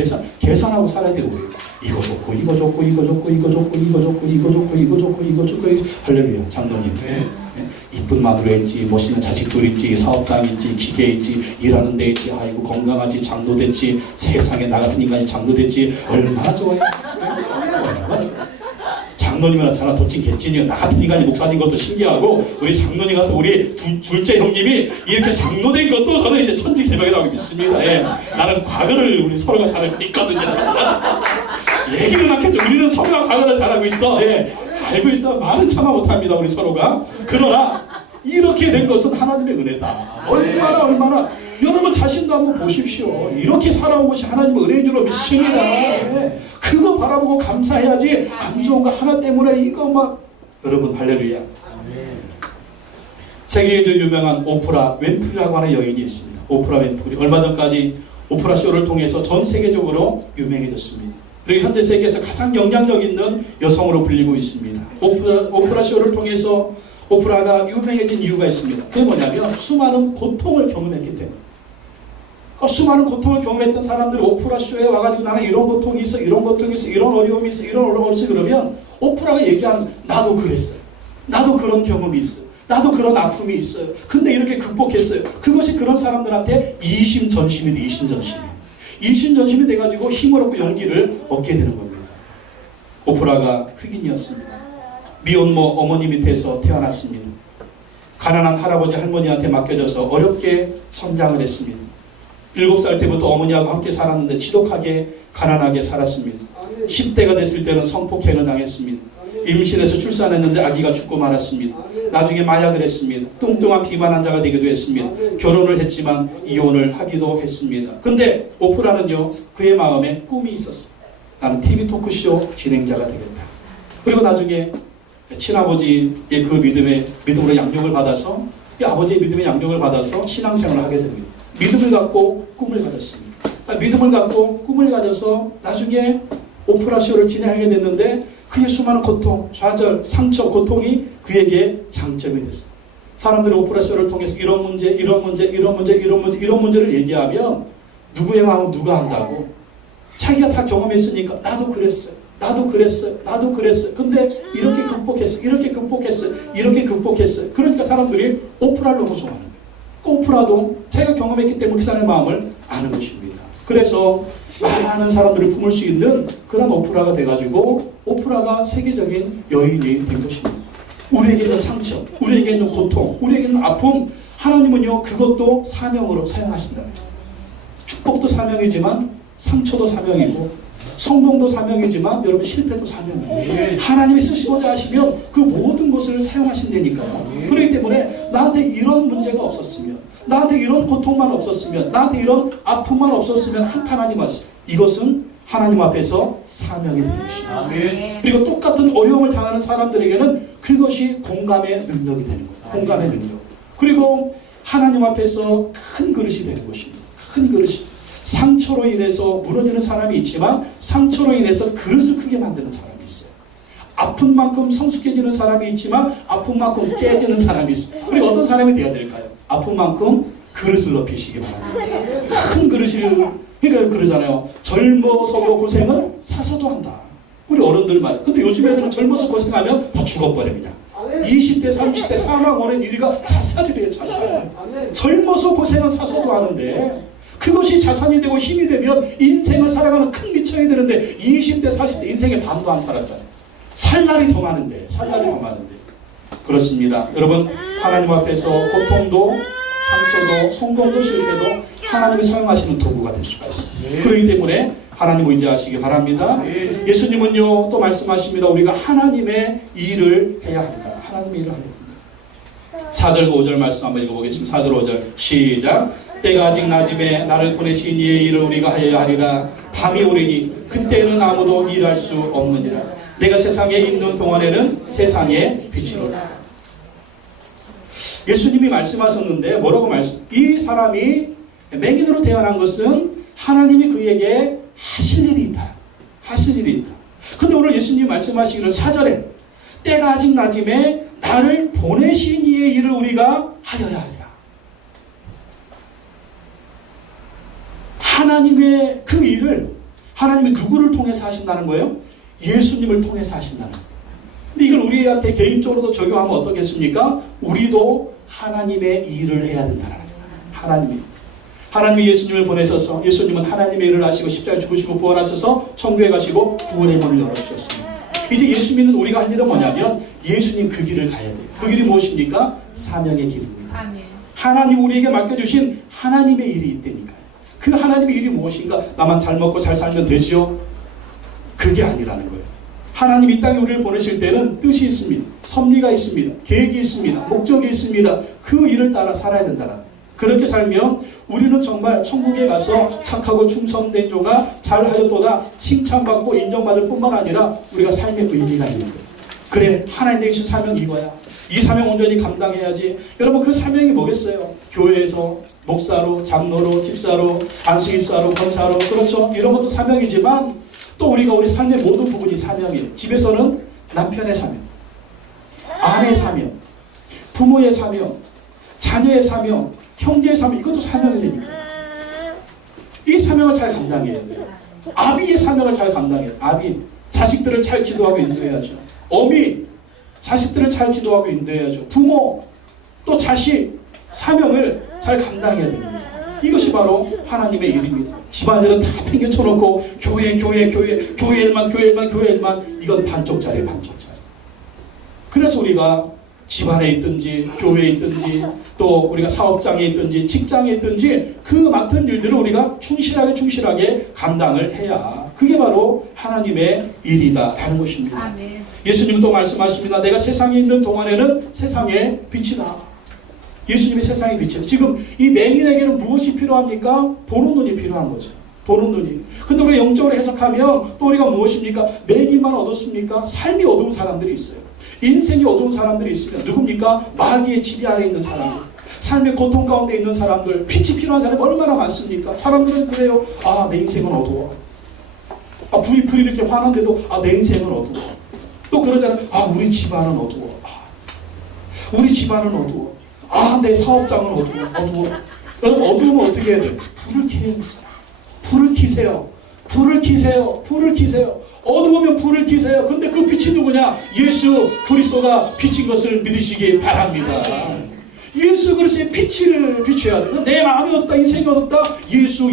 계산하고 살아야 돼요. 우리. 이거 좋고 이거 좋고 이거 좋고 이거 좋고 이거 좋고 이거 좋고 이거 좋고 이거 좋고 할렐루야 장로님. 네. 이쁜 마누라 있지, 멋있는 자식들 있지, 사업장 있지, 기계 있지, 일하는 데 있지, 아이고 건강하지, 장로 됐지, 세상에 나 같은 인간이 장로 됐지, 얼마나 좋아요. 장로님이나 저나 도찐 개찐이요. 나 같은 인간이 목사님 것도 신기하고 우리 장로님 같은 우리 둘째 형님이 이렇게 장로 된 것도 저는 이제 천지개벽이라고 믿습니다. 예. 나는 과거를 우리 서로가 잘 알고 있거든요. 얘기를 않겠죠. 우리는 서로가 과거를 잘 알고 있어. 예. 알고 있어. 말은 참아 못합니다. 우리 서로가. 그러나 이렇게 된 것은 하나님의 은혜다. 얼마나 여러분 자신도 한번 보십시오. 이렇게 살아온 것이 하나님의 은혜인 줄로 믿습니다. 네. 그거 바라보고 감사해야지. 안 좋은 거 하나 때문에 이거 막. 여러분 할렐루야. 세계적으로 유명한 오프라 윈프리라고 하는 여인이 있습니다. 오프라 윈프리. 얼마 전까지 오프라 쇼를 통해서 전 세계적으로 유명해졌습니다. 그리고 현재 세계에서 가장 영향력 있는 여성으로 불리고 있습니다. 오프라 쇼를 통해서 오프라가 유명해진 이유가 있습니다. 그게 뭐냐면 수많은 고통을 경험했기 때문에. 그 수많은 고통을 경험했던 사람들이 오프라 쇼에 와가지고 나는 이런 고통이 있어, 이런 고통이 있어, 이런 어려움이 있어, 이런 어려움이 있어 그러면 오프라가 얘기하는 나도 그랬어요. 나도 그런 경험이 있어요. 나도 그런 아픔이 있어요. 근데 이렇게 극복했어요. 그것이 그런 사람들한테 이심전심이 돼. 이심전심이 돼가지고 힘을 얻고 용기를 얻게 되는 겁니다. 오프라가 흑인이었습니다. 미혼모 어머니 밑에서 태어났습니다. 가난한 할아버지 할머니한테 맡겨져서 어렵게 성장을 했습니다. 7살 때부터 어머니하고 함께 살았는데 지독하게 가난하게 살았습니다. 10대가 됐을 때는 성폭행을 당했습니다. 임신해서 출산했는데 아기가 죽고 말았습니다. 나중에 마약을 했습니다. 뚱뚱한 비만 환자가 되기도 했습니다. 결혼을 했지만 이혼을 하기도 했습니다. 근데 오프라는요 그의 마음에 꿈이 있었습니다. 나는 TV 토크쇼 진행자가 되겠다. 그리고 나중에 친아버지의 그 믿음으로 양육을 받아서 이 아버지의 믿음의 양육을 받아서 신앙생활을 하게 됩니다. 믿음을 갖고 꿈을 가졌습니다. 믿음을 갖고 꿈을 가져서 나중에 오프라 쇼를 진행하게 됐는데 그의 수많은 고통, 좌절, 상처, 고통이 그에게 장점이 됐어요. 사람들이 오프라 쇼를 통해서 이런 문제를 얘기하면 누구의 마음은 누가 안다고? 자기가 다 경험했으니까 나도 그랬어요. 근데 이렇게 극복했어요. 그러니까 사람들이 오프라를 너무 좋아하는 거예요. 그 오프라도 자기가 경험했기 때문에 그 사람의 마음을 아는 것입니다. 그래서 많은 사람들을 품을 수 있는 그런 오프라가 돼가지고 오프라가 세계적인 여인이 된 것입니다. 우리에게 있는 상처, 우리에게 있는 고통, 우리에게 있는 아픔, 하나님은요 그것도 사명으로 사용하신다. 축복도 사명이지만 상처도 사명이고 성공도 사명이지만 여러분 실패도 사명이에요. 하나님이 쓰시고자 하시면 그 모든 것을 사용하신다니까요. 그렇기 때문에 나한테 이런 문제가 없었으면, 나한테 이런 고통만 없었으면, 나한테 이런 아픔만 없었으면 한탄하지 마세요. 이것은 하나님 앞에서 사명이 되는 것입니다. 그리고 똑같은 어려움을 당하는 사람들에게는 그것이 공감의 능력이 되는 거예요. 공감의 능력. 그리고 하나님 앞에서 큰 그릇이 되는 것입니다. 큰 그릇이. 상처로 인해서 무너지는 사람이 있지만 상처로 인해서 그릇을 크게 만드는 사람이 있어요. 아픈 만큼 성숙해지는 사람이 있지만 아픈 만큼 깨지는 사람이 있어요. 우리가 어떤 사람이 되어야 될까요? 아픈 만큼 그릇을 높이시기 바랍니다. 큰 그릇을, 그러니까 그러잖아요. 젊어서 고생은 사서도 한다. 우리 어른들 말. 근데 요즘 애들은 젊어서 고생하면 다 죽어버려 그냥. 20대 30대 사망 원인 1위가 자살이래요. 자살. 젊어서 고생한 사소도 하는데 그것이 자산이 되고 힘이 되면 인생을 살아가는 큰 미천이 되는데 20대 40대 인생의 반도 안 살았잖아요. 살 날이 더 많은데 그렇습니다. 여러분, 하나님 앞에서 고통도 상처도 성공도 실패도 하나님이 사용하시는 도구가 될 수가 있어요. 그렇기 때문에 하나님 의지하시기 바랍니다. 예수님은요 또 말씀하십니다. 우리가 하나님의 일을 해야 한다. 하나님의 일을 해야 한다. 4절과 5절 말씀 한번 읽어보겠습니다. 4절 5절 시작. 때가 아직 낮음에 나를 보내신 이의 일을 우리가 하여야 하리라. 밤이 오리니 그때는 아무도 일할 수 없느니라. 내가 세상에 있는 동안에는 세상의 빛이로라. 예수님이 말씀하셨는데 뭐라고 이 사람이 맹인으로 태어난 것은 하나님이 그에게 하실 일이 있다. 근데 오늘 예수님이 말씀하시기를 4절에 때가 아직 낮음에 나를 보내신 이의 일을 우리가 하여야 하리라. 하나님의 그 일을 하나님이 누구를 통해서 하신다는 거예요? 예수님을 통해서 하신다는 거예요. 근데 이걸 우리한테 개인적으로도 적용하면 어떻겠습니까? 우리도 하나님의 일을 해야 된다는 거예요. 하나님이 예수님을 보내셔서 예수님은 하나님의 일을 하시고 십자가에 죽으시고 부활하셔서 천국에 가시고 구원의 문을 열어주셨습니다. 이제 예수 믿는 우리가 할 일은 뭐냐면 예수님 그 길을 가야 돼요. 그 길이 무엇입니까? 사명의 길입니다. 아멘. 하나님 우리에게 맡겨주신 하나님의 일이 있다니까요. 그 하나님의 일이 무엇인가? 나만 잘 먹고 잘 살면 되지요? 그게 아니라는 거예요. 하나님 이 땅에 우리를 보내실 때는 뜻이 있습니다. 섭리가 있습니다. 계획이 있습니다. 목적이 있습니다. 그 일을 따라 살아야 된다는 거예요. 그렇게 살면 우리는 정말 천국에 가서 착하고 충성된 조가 잘하였도다 칭찬받고 인정받을 뿐만 아니라 우리가 삶의 의미가 있는 거예요. 그래, 하나님의 주신 사명이 이거야. 이 사명 온전히 감당해야지. 여러분, 그 사명이 뭐겠어요? 교회에서 목사로, 장로로, 집사로, 안수집사로, 권사로, 그렇죠? 이런 것도 사명이지만 또 우리가 우리 삶의 모든 부분이 사명이에요. 집에서는 남편의 사명, 아내의 사명, 부모의 사명, 자녀의 사명, 형제의 사명, 이것도 사명이니까. 이 사명을 잘 감당해야 돼요. 아비의 사명을 잘 감당해야 돼요. 아비, 자식들을 잘 지도하고 인도해야죠. 어미, 자식들을 잘 지도하고 인도해야죠. 부모, 또 자식, 사명을 잘 감당해야 됩니다. 이것이 바로 하나님의 일입니다. 집안일은 다 팽개쳐놓고 교회 일만 이건 반쪽짜리. 그래서 우리가 집안에 있든지 교회에 있든지 또 우리가 사업장에 있든지 직장에 있든지 그 맡은 일들을 우리가 충실하게 감당을 해야 그게 바로 하나님의 일이다라는 것입니다. 아멘. 예수님은 또 말씀하십니다. 내가 세상에 있는 동안에는 세상의 빛이다. 예수님이 세상의 빛이에요. 지금 이 맹인에게는 무엇이 필요합니까? 보는 눈이 필요한 거죠. 보는 눈이. 근데 우리가 영적으로 해석하면 또 우리가 무엇입니까? 맹인만 어둡습니까? 삶이 어두운 사람들이 있어요. 인생이 어두운 사람들이 있으면 누굽니까? 마귀의 지배 아래 있는 사람들, 삶의 고통 가운데 있는 사람들, 빛이 필요한 사람이 얼마나 많습니까? 사람들은 그래요. 아, 내 인생은 어두워. 아, 불이 이렇게 환한데도 아, 내 인생은 어두워. 또 그러잖아요. 아, 우리 집안은 어두워. 우리 집안은 어두워. 아, 내 사업장은 어두워. 여러분, 어두우면 어떻게 해야 돼요? 불을 켜야 되잖아. 불을 켜세요. 어두우면 불을 켜세요. 근데 그 빛이 누구냐? 예수 그리스도가 빛인 것을 믿으시기 바랍니다. 예수 그리스도의 빛을 비춰야 돼. 내 마음이 어둡다, 인생이 어둡다. 예수.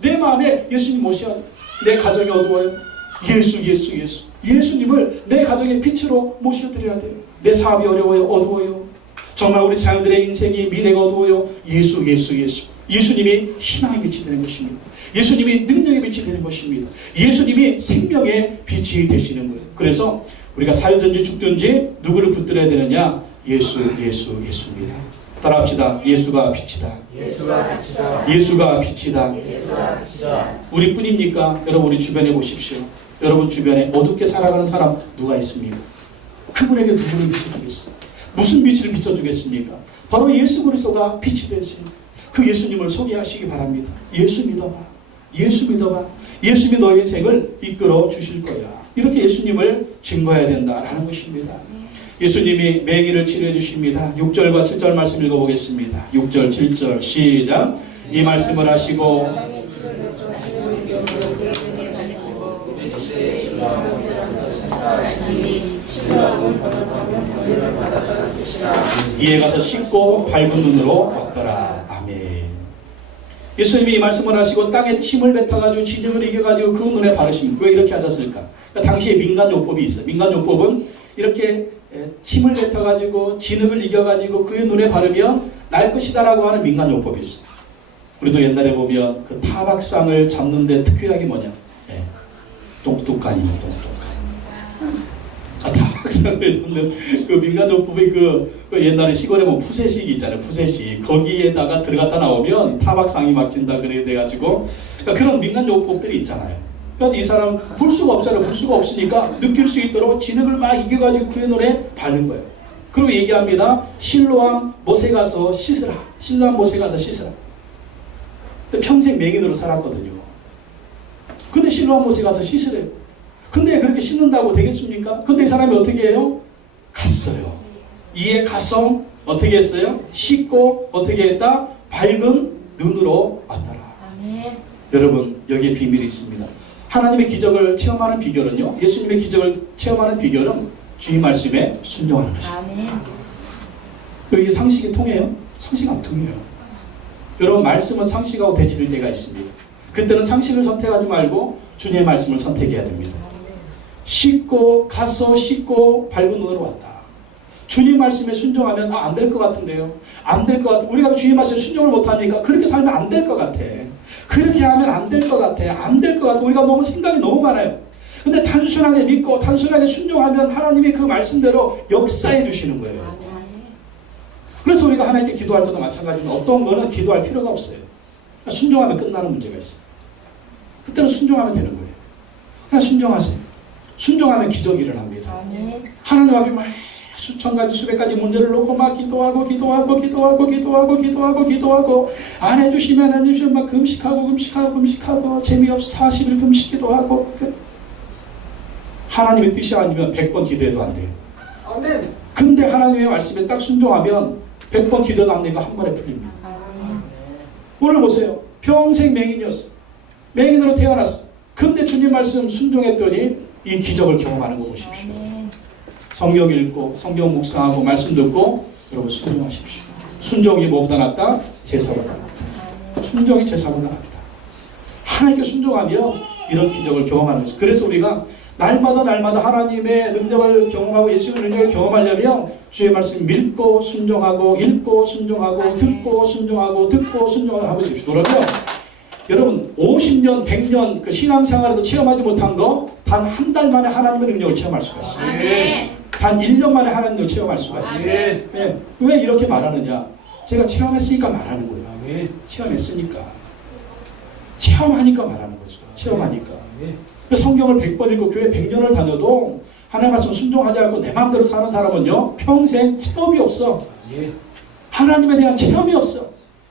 내 마음에 예수님 모셔야 돼. 내 가정이 어두워요. 예수. 예수님을 내 가정의 빛으로 모셔드려야 돼요. 내 사업이 어두워요. 정말 우리 자녀들의 인생이 미래가 어두워요. 예수. 예수님이 희망의 빛이 되는 것입니다. 예수님이 능력의 빛이 되는 것입니다. 예수님이 생명의 빛이 되시는 거예요. 그래서 우리가 살든지 죽든지 누구를 붙들어야 되느냐? 예수입니다. 따라합시다. 예수가 빛이다. 예수가 빛이다. 우리뿐입니까? 여러분, 우리 주변에 보십시오. 여러분 주변에 어둡게 살아가는 사람 누가 있습니까? 그분에게 누구를 비춰주겠어요? 무슨 빛을 비춰주겠습니까? 바로 예수 그리스도가 빛이 되신 그 예수님을 소개하시기 바랍니다. 예수 믿어봐. 예수님이 너의 인생을 이끌어 주실 거야. 이렇게 예수님을 증거해야 된다라는 것입니다. 예수님이 맹인을 치료해 주십니다. 6절과 7절 말씀 읽어보겠습니다. 6절, 7절 시작. 이 말씀을 하시고 이에 가서 씻고 밝은 눈으로 왔더라. 아멘. 예수님이 이 말씀을 하시고 땅에 침을 뱉어가지고 진흙을 이겨가지고 그 눈에 바르십니다. 왜 이렇게 하셨을까? 그러니까 당시에 민간요법이 있어요. 민간요법은 이렇게 침을 뱉어가지고 진흙을 이겨가지고 그의 눈에 바르면 날 것이다라고 하는 민간요법이 있어요. 우리도 옛날에 보면 그 타박상을 잡는데 특효약이 뭐냐? 똑똑간입니다. 타박상을 잡는 그 민간요법의 그 옛날에 시골에 보면 푸세식 있잖아요. 푸세식. 거기에다가 들어갔다 나오면 타박상이 막 진다 그래 돼가지고 그러니까 그런 민간요법들이 있잖아요. 그래서 이 사람 볼 수가 없잖아요. 볼 수가 없으니까 느낄 수 있도록 진흙을 막 이겨가지고 그의 눈에 바른 거예요. 그리고 얘기합니다. 실로암 못에 가서 씻으라. 실로암 못에 가서 씻으라. 근데 평생 맹인으로 살았거든요. 근데 실로암 못에 가서 씻으래요. 근데 그렇게 씻는다고 되겠습니까? 근데 이 사람이 어떻게 해요? 갔어요. 이에 가서 어떻게 했어요? 씻고 어떻게 했다? 밝은 눈으로 왔더라. 아멘. 여러분 여기에 비밀이 있습니다. 하나님의 기적을 체험하는 비결은요. 예수님의 기적을 체험하는 비결은 주의 말씀에 순종하는 것입니다. 아멘. 이게 상식이 통해요? 상식 안 통해요. 여러분 말씀은 상식하고 대치될 때가 있습니다. 그때는 상식을 선택하지 말고 주님의 말씀을 선택해야 됩니다. 씻고 가서 씻고 밝은 눈으로 왔다. 주님 말씀에 순종하면 안 될 것 같은데요. 안 될 것 같아. 우리가 주님 말씀에 순종을 못하니까 그렇게 살면 안 될 것 같아. 그렇게 하면 안 될 것 같아. 안 될 것 같아. 우리가 너무 생각이 너무 많아요. 근데 단순하게 믿고 단순하게 순종하면 하나님이 그 말씀대로 역사해 주시는 거예요. 그래서 우리가 하나님께 기도할 때도 마찬가지로 어떤 거는 기도할 필요가 없어요. 순종하면 끝나는 문제가 있어요. 그때는 순종하면 되는 거예요. 그냥 순종하세요. 순종하면 기적이 일어납니다. 하나님 앞에 막 수천 가지 수백 가지 문제를 놓고 막 기도하고 안 해주시면 안 해주시면 막 금식하고 재미없어 40일 금식기도 하고 하나님의 뜻이 아니면 100번 기도해도 안 돼요. 아멘. 근데 하나님의 말씀에 딱 순종하면 100번 기도도 안 되니까 한 번에 풀립니다. 오늘 보세요. 평생 맹인이었어. 맹인으로 태어났어. 근데 주님 말씀 순종했더니 이 기적을 경험하는 거 보십시오. 성경 읽고 성경 묵상하고 말씀 듣고 여러분 순종하십시오. 순종이 뭐보다 낫다? 제사보다 낫다. 순종이 제사보다 낫다. 하나님께 순종하며 이런 기적을 경험하는 것이죠. 그래서 우리가 날마다 하나님의 능력을 경험하고 예수의 능력을 경험하려면 주의 말씀 읽고 순종하고 읽고 순종하고 듣고 순종하고 듣고 순종하고 해보십시오. 그러면 여러분 50년 100년 그 신앙생활에도 체험하지 못한 거 단 한 달 만에 하나님의 능력을 체험할 수가 있어요. 아멘. 단 1년 만에 하나님을 체험할 수가 있어요. 네. 왜 이렇게 말하느냐? 제가 체험했으니까 말하는 거예요. 아멘. 체험했으니까. 체험하니까 말하는 거죠. 체험하니까. 성경을 100번 읽고 교회 100년을 다녀도 하나님 말씀 순종하지 않고 내 마음대로 사는 사람은요. 평생 체험이 없어. 하나님에 대한 체험이 없어.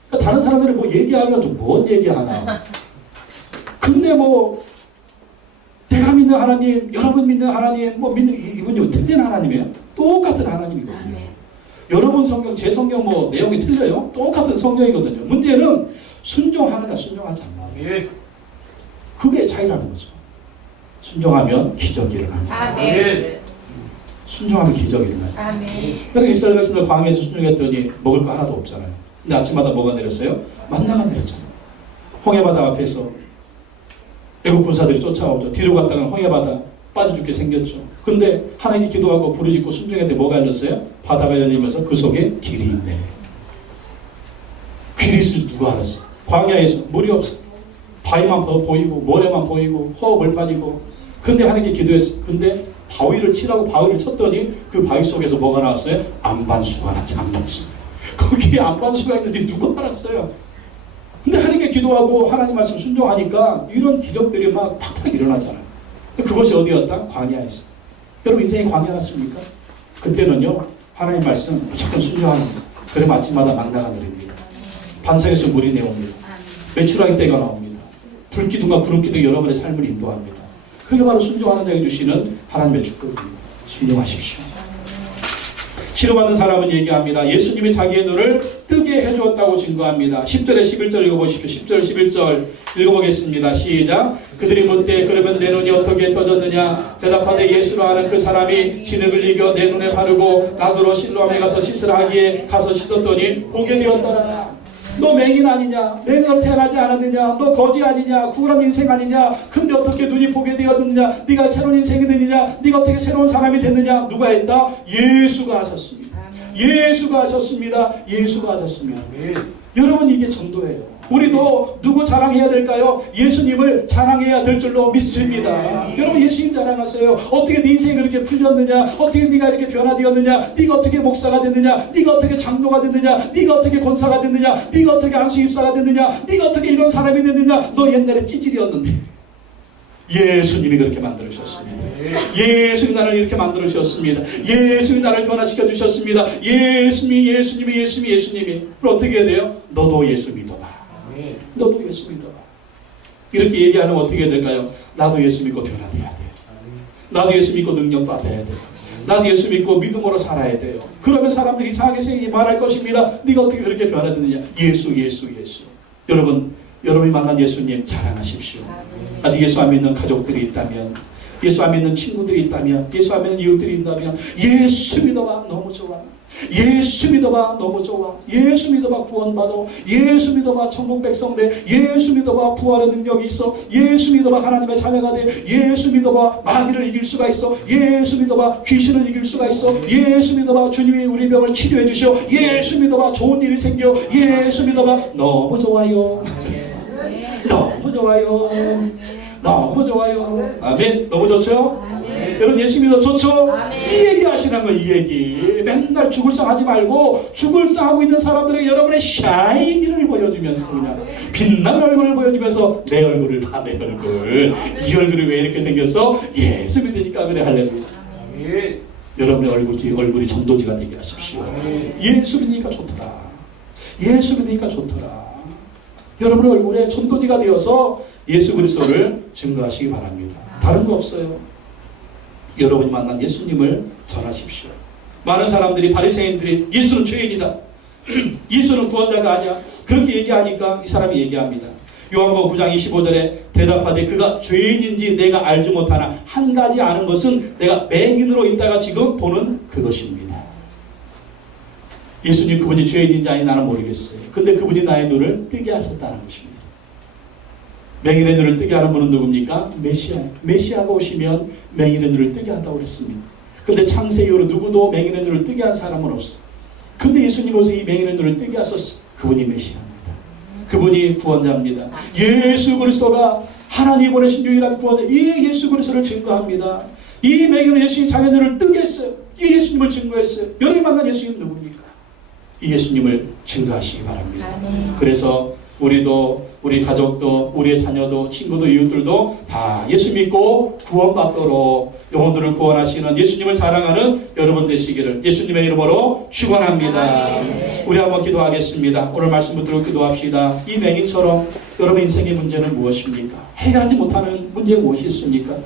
그러니까 다른 사람들이 뭐 얘기하면 좀 뭔 얘기하나. 근데 뭐 내가 믿는 하나님, 여러분 믿는 하나님, 뭐 믿는 이분이 틀린 하나님이에요? 똑같은 하나님이거든요. 여러분 성경, 제 성경 뭐 내용이 틀려요? 똑같은 성경이거든요. 문제는 순종하느냐 순종하지 않느냐. 그게 차이라는 거죠. 순종하면 기적이 일어납니다. 아멘. 순종하면 기적이 일어나요. 아멘. 그러니까 이스라엘 백성들 광야에서 순종했더니 먹을 거 하나도 없잖아요. 근데 아침마다 뭐가 내렸어요? 만나가 내렸잖아요. 홍해바다 앞에서 애국 군사들이 쫓아오죠. 뒤로 갔다가 홍해바다 빠져 죽게 생겼죠. 근데 하나님께 기도하고 부르짖고 순종했는데 뭐가 열렸어요? 바다가 열리면서 그 속에 길이 있네. 길이 있을 줄 누가 알았어? 광야에서 물이 없어. 바위만 보이고 모래만 보이고 호흡을 빠지고 근데 하나님께 기도했어. 근데 바위를 치라고 바위를 쳤더니 그 바위 속에서 뭐가 나왔어요? 안반수가 나왔어요. 안반수. 거기에 안반수가 있는지 누가 알았어요? 근데 하나님께 기도하고 하나님 말씀 순종하니까 이런 기적들이 막 팍팍 일어나잖아요. 근데 그것이 어디였다? 광야에서. 여러분 인생이 광야 같습니까? 그때는요 하나님 말씀 무조건 순종하는 거예요. 그럼 아침마다 만나가 내립니다. 반석에서 물이 내옵니다. 메추라기 떼가 나옵니다. 불기둥과 구름기둥이 여러분의 삶을 인도합니다. 그게 바로 순종하는 자에게 주시는 하나님의 축복입니다. 순종하십시오. 치료받은 사람은 얘기합니다. 예수님이 자기의 눈을 뜨게 해주었다고 증거합니다. 10절에 11절 읽어보십시오. 10절 11절 읽어보겠습니다. 시작. 그들이 묻되 그러면 내 눈이 어떻게 떠졌느냐. 대답하되 예수로 하는 그 사람이 진흙을 이겨 내 눈에 바르고 나더러 실로암에 가서 씻으라 하기에 가서 씻었더니 보게 되었더라. 너 맹인 아니냐? 맹인으로 태어나지 않았느냐? 너 거지 아니냐? 구걸한 인생 아니냐? 근데 어떻게 눈이 보게 되었느냐? 네가 새로운 인생이 되느냐? 네가 어떻게 새로운 사람이 됐느냐? 누가 했다? 예수가 하셨습니다. 예수가 하셨습니다. 예수가 하셨습니다. 여러분, 이게 전도예요. 우리도 누구 자랑해야 될까요? 예수님을 자랑해야 될 줄로 믿습니다. 여러분, 예수님 자랑하세요. 어떻게 네 인생이 그렇게 풀렸느냐? 어떻게 네가 이렇게 변화되었느냐? 네가 어떻게 목사가 됐느냐? 네가 어떻게 장로가 됐느냐? 네가 어떻게 권사가 됐느냐? 네가 어떻게 안수입사가 됐느냐? 네가 어떻게 이런 사람이 됐느냐? 너 옛날에 찌질이었는데 예수님이 그렇게 만들으셨습니다. 예수님이 나를 이렇게 만들으셨습니다. 예수님이 나를 변화시켜 주셨습니다. 예수님이 그럼 어떻게 해야 돼요? 너도 예수 믿어봐. 너도 예수 믿어봐. 이렇게 얘기하면 어떻게 해야 될까요? 나도 예수 믿고 변화돼야 돼요. 나도 예수 믿고 능력 받아야 돼요. 나도 예수 믿고 믿음으로 살아야 돼요. 그러면 사람들이 이상하게 말할 것입니다. 네가 어떻게 그렇게 변화되느냐? 예수. 여러분이 만난 예수님 자랑하십시오. 아직 예수 안 믿는 가족들이 있다면, 예수 안 믿는 친구들이 있다면, 예수 안 믿는 이웃들이 있다면 예수 믿어봐. 너무 좋아. 예수 믿어봐. 너무 좋아. 예수 믿어봐. 구원받아. 예수 믿어봐. 천국 백성 돼. 예수 믿어봐. 부활의 능력이 있어. 예수 믿어봐. 하나님의 자녀가 돼. 예수 믿어봐. 마귀를 이길 수가 있어. 예수 믿어봐. 귀신을 이길 수가 있어. 예수 믿어봐. 주님이 우리 병을 치료해 주셔. 예수 믿어봐. 좋은 일이 생겨. 예수 믿어봐. 너무 좋아요. 너무 좋아요. 너무 좋아요. 아멘. 너무 좋죠? 아멘. 여러분, 예수 믿어 좋죠? 아멘. 이 얘기 하시는 거, 이 얘기. 맨날 죽을상 하지 말고 죽을상 하고 있는 사람들에게 여러분의 샤이니를 보여주면서, 그냥 빛나는 얼굴을 보여주면서 내 얼굴을 봐. 내 얼굴. 이 얼굴이 왜 이렇게 생겼어? 예수 믿으니까 그래. 할렐루야. 여러분의 얼굴이 전도지가 되게 하십시오. 예수 믿으니까 좋더라. 예수 믿으니까 좋더라. 여러분의 얼굴에 전도지가 되어서 예수 그리스도를 증거하시기 바랍니다. 다른 거 없어요. 여러분이 만난 예수님을 전하십시오. 많은 사람들이, 바리새인들이 예수는 죄인이다. 예수는 구원자가 아니야. 그렇게 얘기하니까 이 사람이 얘기합니다. 요한복음 9장 25절에 대답하되 그가 죄인인지 내가 알지 못하나 한 가지 아는 것은 내가 맹인으로 있다가 지금 보는 그것입니다. 예수님 그분이 죄인인지 아닌지 나는 모르겠어요. 근데 그분이 나의 눈을 뜨게 하셨다는 것입니다. 맹인의 눈을 뜨게 하는 분은 누굽니까? 메시아가 오시면 맹인의 눈을 뜨게 한다고 그랬습니다. 근데 창세 이후로 누구도 맹인의 눈을 뜨게 한 사람은 없어. 근데 예수님 오셔서 이 맹인의 눈을 뜨게 하셨어. 그분이 메시아입니다. 그분이 구원자입니다. 예수 그리스도가 하나님 보내신 유일한 구원자, 이 예수 그리스도를 증거합니다. 이 맹인은 예수님 자기 눈을 뜨게 했어요. 이 예수님을 증거했어요. 여러분이 만난 예수님 누굽니까? 이 예수님을 증거하시기 바랍니다. 그래서 우리도, 우리 가족도, 우리의 자녀도, 친구도, 이웃들도 다 예수 믿고 구원받도록 영혼들을 구원하시는 예수님을 자랑하는 여러분 되시기를 예수님의 이름으로 축원합니다. 우리 한번 기도하겠습니다. 오늘 말씀 붙들고 기도합시다. 이 맹인처럼 여러분 인생의 문제는 무엇입니까? 해결하지 못하는 문제가 무엇이 있습니까?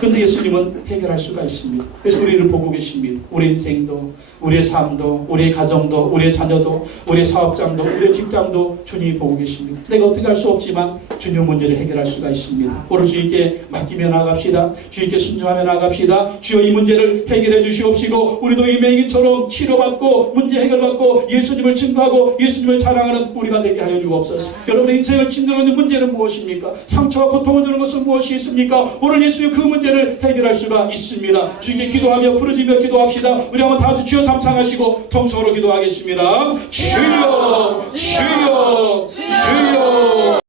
근데 예수님은 해결할 수가 있습니다. 그래서 우리를 보고 계십니다. 우리 인생도, 우리의 삶도, 우리의 가정도, 우리의 자녀도, 우리의 사업장도, 우리의 직장도 주님이 보고 계십니다. 내가 어떻게 할 수 없지만 주님 문제를 해결할 수가 있습니다. 오늘 주님께 맡기며 나갑시다. 주님께 순종하며 나갑시다. 주여 이 문제를 해결해 주시옵시고 우리도 이 맹인처럼 치료받고 문제 해결받고 예수님을 증거하고 예수님을 자랑하는 우리가 되게 하여 주옵소서. 여러분의 인생을 짓누르는 있는 문제는 무엇입니까? 상처와 고통을 주는 것은 무엇이 있습니까? 오늘 예수님 그 문제를 해결할 수가 있습니다. 주님께 기도하며 부르짖며 기도합시다. 우리 한번 다 같이 주여 삼창하시고 통성으로 기도하겠습니다. 주여 주여 주여